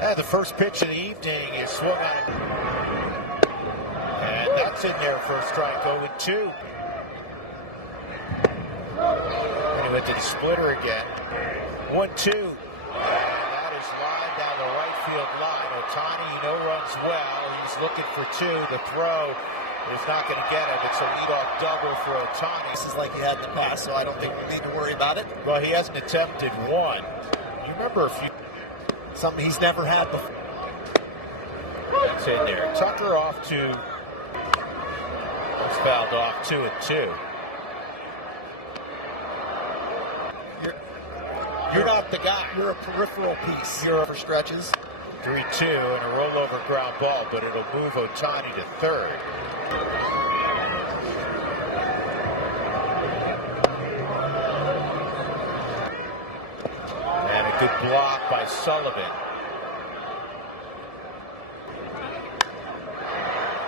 And the first pitch of the evening is swung on. And that's in there for a strike, 0-2. And he went to the splitter again. 1-2. And that is line down the right field line. Ohtani, runs well. He's looking for two. The throw is not going to get him. It's a leadoff double for Ohtani. This is like he had in the past, so I don't think we need to worry about it. Well, he hasn't attempted one. You remember a few. Something he's never had before. That's in there. Tucker off to. He's fouled off 2-2. You're not the guy. You're a peripheral piece. You're for stretches. 3-2 and a rollover ground ball, but it'll move Ohtani to third. And a good block by Sullivan.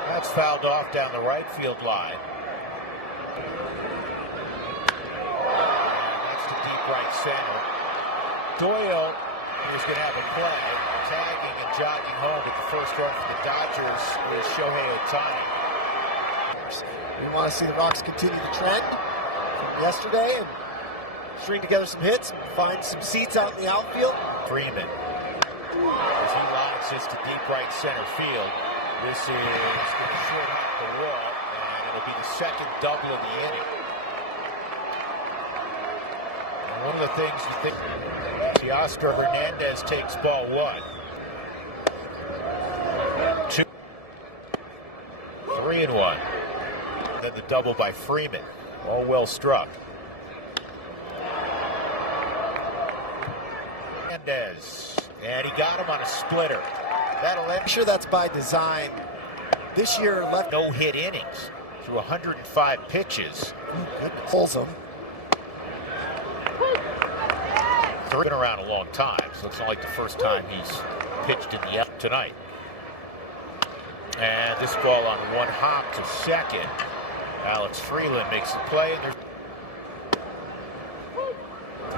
That's fouled off down the right field line. And that's to deep right center. Doyle is going to have a play, tagging and jogging home at the first run for the Dodgers is Shohei Ohtani. We want to see the Rocks continue the trend from yesterday and string together some hits and find some seats out in the outfield. Freeman, as he lines this to deep right center field. This is going to short out the wall, and it'll be the second double of the inning. And one of the things you think, Teoscar Hernandez takes ball one. 2, 3-1. Then the double by Freeman. All well struck. Hernandez. And he got him on a splitter. I'm sure that's by design. This year left no-hit innings through 105 pitches. Pulls him. Been around a long time, so it's not like the first time he's pitched in the F tonight. And this ball on one hop to second. Alex Freeland makes the play.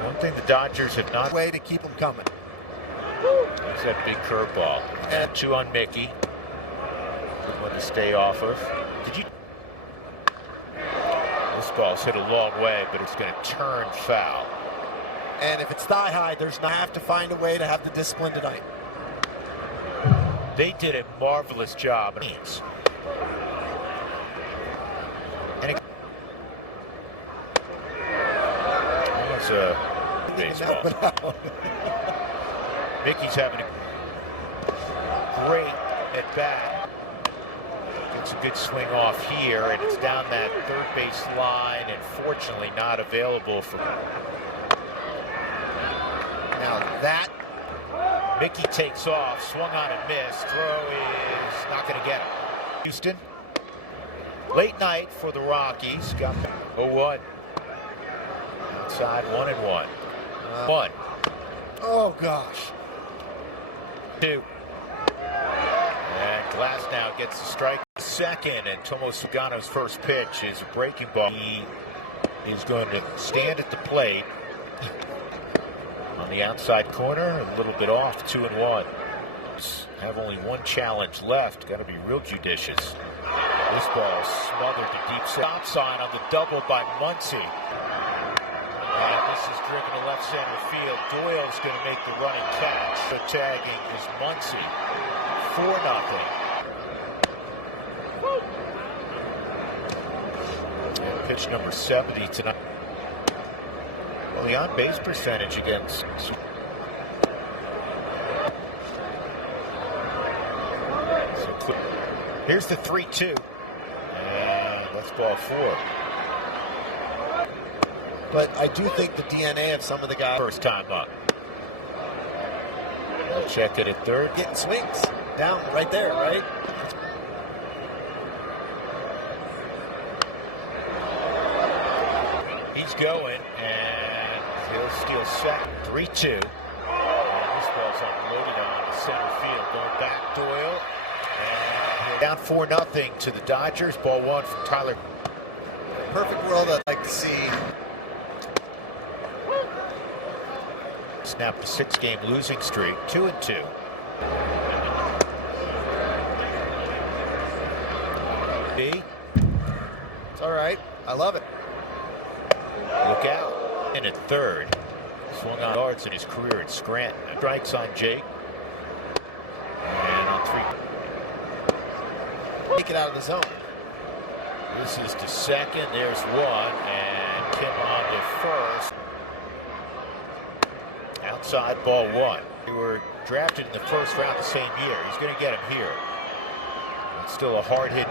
One thing the Dodgers have not way to keep them coming. There's that big curveball. And 2 on Mickey. Good one to stay off of. This ball's hit a long way, but it's going to turn foul. And if it's thigh high, there's not have to find a way to have the discipline tonight. They did a marvelous job. And it was a baseball. Mickey's having a great at bat. Gets a good swing off here, and it's down that third base line, and fortunately not available for. Now that Mickey takes off, swung on and missed. Throw is not going to get him. Houston, late night for the Rockies. Got 0-1. Outside 1-1. 1. Oh gosh. 2. And Glass now gets the strike. Second, and Tomo Sugano's first pitch is a breaking ball. He is going to stand at the plate. On the outside corner, a little bit off, 2-1. Have only one challenge left. Got to be real judicious. This ball smothered to deep stop sign on the double by Muncy. And this is driven to left center field. Doyle's going to make the running catch. The tagging is Muncy. 4-0. And pitch number 70 tonight. Well, the on-base percentage against. So here's the 3-2. And that's ball 4. But I do think the DNA of some of the guys. First time up. They'll check it at third. Getting swings. Down right there, right? He's going, and he'll steal second. 3-2. And this ball's unloaded on the center field. Going back, Doyle. And down 4-0 to the Dodgers. Ball 1 from Tyler. Perfect world I'd like to see. Snapped a 6-game losing streak. 2-2. It's all right. I love it. Look out. And at third. Swung on yards in his career at Scranton. Strikes on Jake. And on 3. Take it out of the zone. This is to second. There's one. And Kim on to first. Outside, ball 1. They were drafted in the first round the same year. He's going to get him here. It's still a hard hit.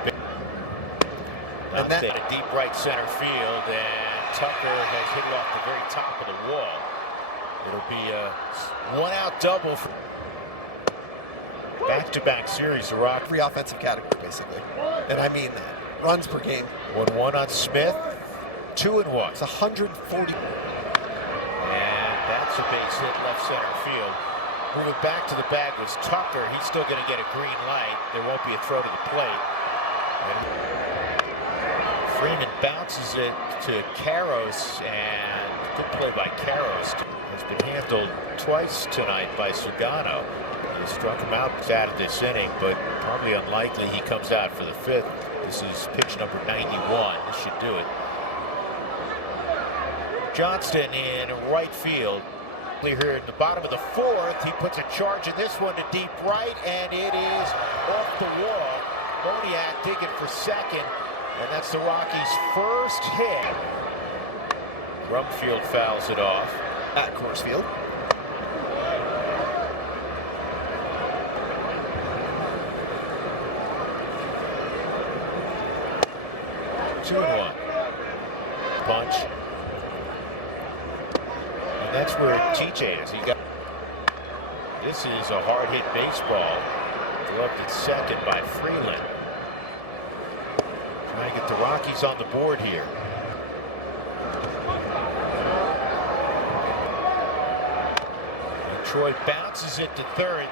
And then a deep right center field, and Tucker has hit it off the very top of the wall. It'll be a 1-out double. Back-to-back series, the Rockies. Free offensive category, basically. And I mean that. Runs per game. 1-1 on Smith. 2-1. It's 140. And that's a base hit left center field. Moving back to the bag was Tucker. He's still going to get a green light. There won't be a throw to the plate. Freeman bounces it to Karros, and good play by Karros. Has been handled twice tonight by Sugano. He struck him out out of this inning, but probably unlikely he comes out for the 5th. This is pitch number 91. This should do it. Johnston in right field. Here in the bottom of the 4th, he puts a charge in this one to deep right, and it is off the wall. Moniak digging for second, and that's the Rockies' first hit. Rumfield fouls it off. At Coors Field. Two and 1. Punch. And that's where TJ is. This is a hard hit baseball. Gloved at second by Freeland. Trying to get the Rockies on the board here. And Troy bounces it to third.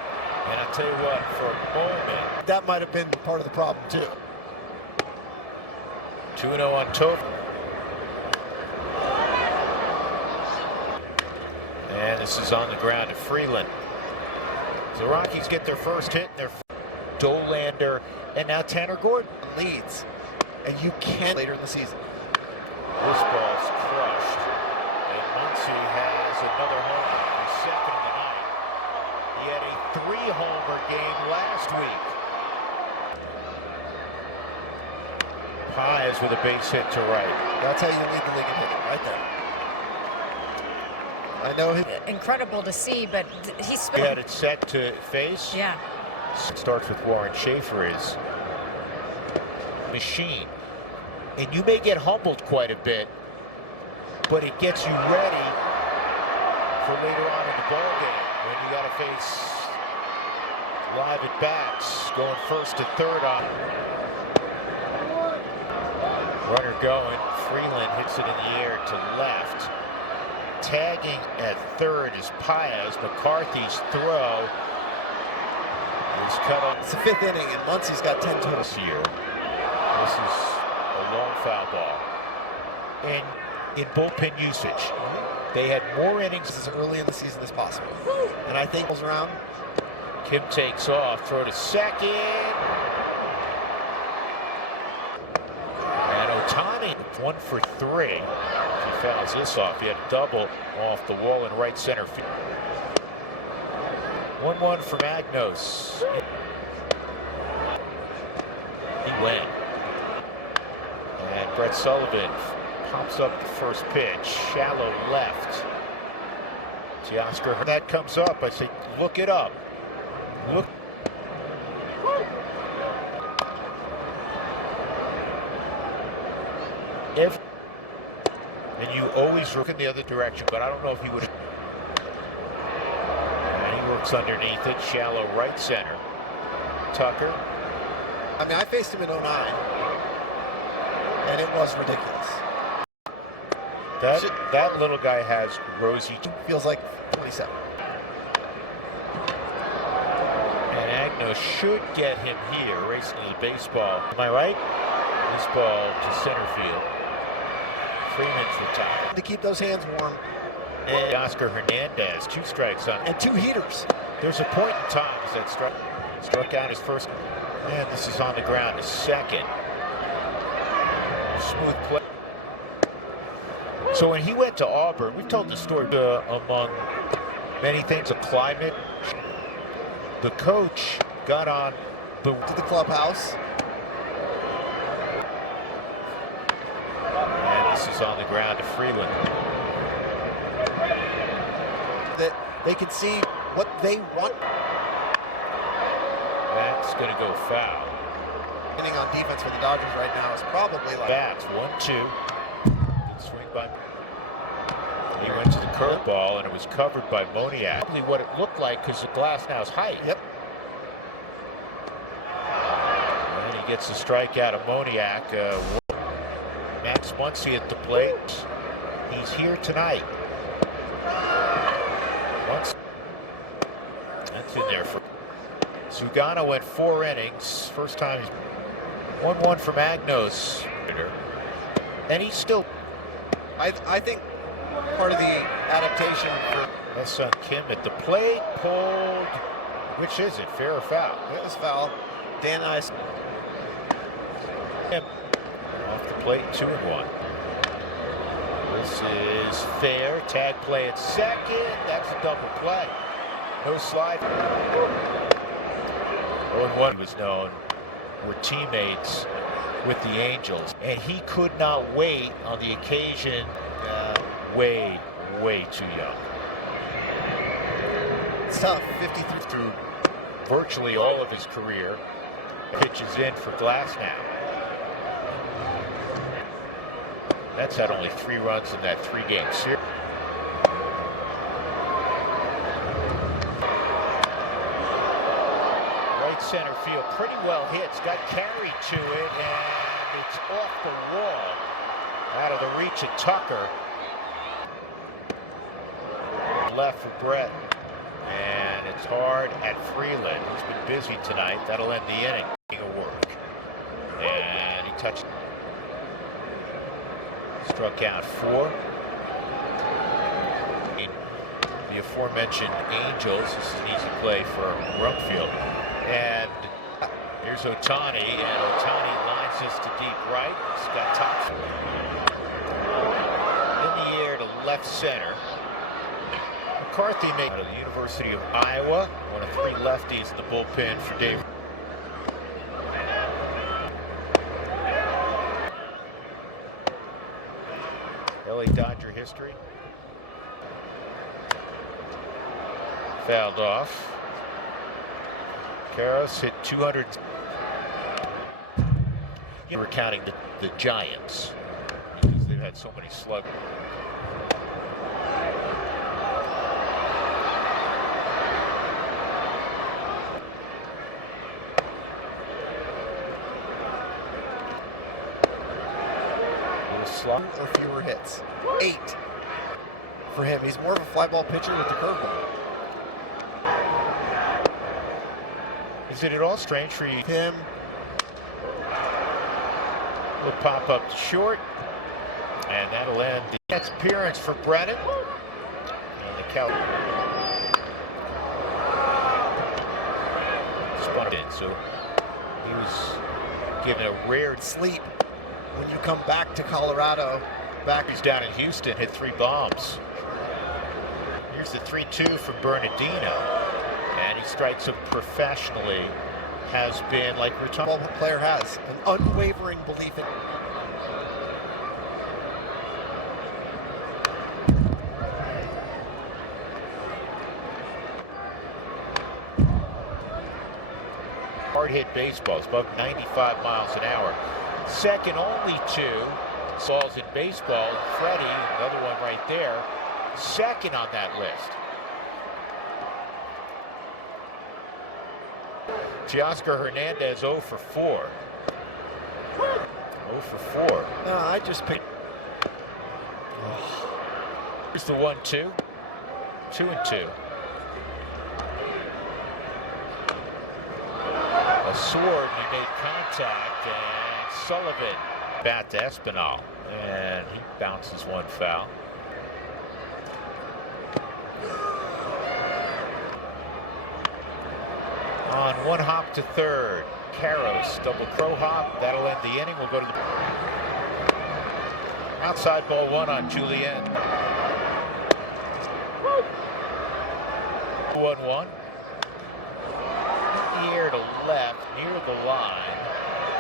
And I'll tell you what, for a moment. That might have been part of the problem, too. 2-0 on Toth. And this is on the ground to Freeland. The Rockies get their first hit, and their Dolander, and now Tanner Gordon leads. And you can't later in the season. This ball's crushed. And Muncy has another homer, his second of the night. He had a 3-homer game last week. Pies with a base hit to right. That's how you lead the league in hitting, right there. I know he. Incredible to see, but he's. He had it set to face. Yeah. Starts with Warren Schaefer, his machine. And you may get humbled quite a bit, but it gets you ready for later on in the ball game when you got to face live at bats, going first to third on. Runner going. Freeland hits it in the air to left. Tagging at third is Paez. McCarthy's throw is cut off. It's the 5th inning, and Muncy's got 10 total this year. This is a long foul ball. And in bullpen usage, they had more innings as early in the season as possible. And I think goes around. Kim takes off, throw to second. And Ohtani, 1 for 3. He fouls this off. He had a double off the wall in right center field. 1-1 for Magnos. He went. And Brett Sullivan pops up the first pitch. Shallow left. Teoscar. That comes up. I say, look it up. Look. And you always look in the other direction, but I don't know if he would. And he works underneath it, shallow right center. Tucker. I mean, I faced him in 09, and it was ridiculous. That little guy has rosy. Feels like 27. And Agno should get him here, racing to the baseball. Am I right? This ball to center field. Freeman's retired. To keep those hands warm. And Oscar Hernandez, 2 strikes on. And 2 heaters. There's a point in time as that struck out his first, and this is on the ground, his second. Smooth play. So when he went to Auburn, we've told the story among many things, a climate. The coach got on to the clubhouse. And this is on the ground to Freeland. That they can see what they want. That's going to go foul. Getting on defense for the Dodgers right now is probably like bats. 1-2. Good swing by. He went to the curveball and it was covered by Moniak. Probably what it looked like because the Glasnow's height. Yep. And he gets a strikeout of Moniak. Max Muncy at the plate. He's here tonight. That's in there for Sugano. Went 4 innings. First time he's 1-1 from Agnos. And he's still, I think part of the adaptation for my son Kim at the plate, pulled. Which is it, fair or foul? It was foul. Dan and I. Off the plate, 2-1. This is fair. Tag play at second. That's a double play. No slide. 0-1 was known. Were teammates with the Angels, and he could not wait on the occasion. Way too young. It's tough. 53 through virtually all of his career. Pitches in for Glasnow. That's had only 3 runs in that 3-game series. Right center field, pretty well hit. Got carried to it, and it's off the wall. Out of the reach of Tucker. Left for Brett. And it's hard at Freeland. He's been busy tonight. That'll end the inning. Work. And he touched. Struck out 4. The aforementioned Angels. This is an easy play for Rumfield. And here's Ohtani, and Ohtani lines this to deep right. He's got top in the air to left center. McCarthy made out of the University of Iowa, one of 3 lefties in the bullpen for Dave. LA Dodger history. Fouled off. Karras hit 200. You were counting the Giants because they've had so many slugs. Or fewer hits. 8 for him. He's more of a fly ball pitcher with the curveball. Is it at all strange for you? Him. Will pop up short, and that'll end the next appearance for Brennan. And the Cal spun it in, so he was given a rare sleep. When you come back to Colorado, he's down in Houston, hit 3 bombs. Here's the 3-2 from Bernardino, and he strikes him professionally. Has been like we're talking. The player has an unwavering belief in. Hard hit baseballs above 95 miles an hour. Second only to balls in baseball. Freddie, another one right there, second on that list. Teoscar Hernandez 0 for 4. 0 for 4. No, I just picked. Here's the 1-2. 2-2. A sword, and he made contact, and Sullivan bat to Espinal, and he bounces one foul. On one hop to third. Karros, double crow hop. That'll end the inning. We'll go to the outside ball one on Julien. 1-1. In the air to left, near the line.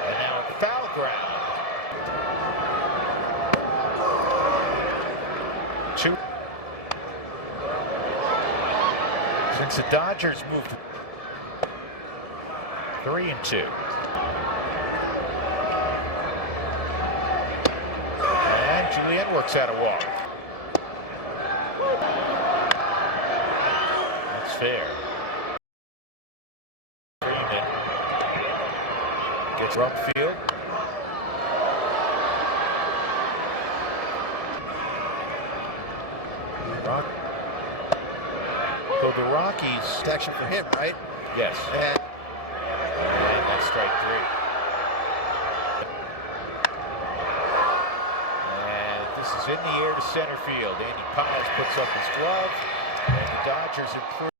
And now a foul ground. 2. Since the Dodgers moved 3-2. And Julien works out a walk. That's fair. Freeman gets Rumfield. So the Rockies. Protection for him, right? Yes. And that's strike 3. And this is in the air to center field. Andy Piles puts up his glove, and the Dodgers improve.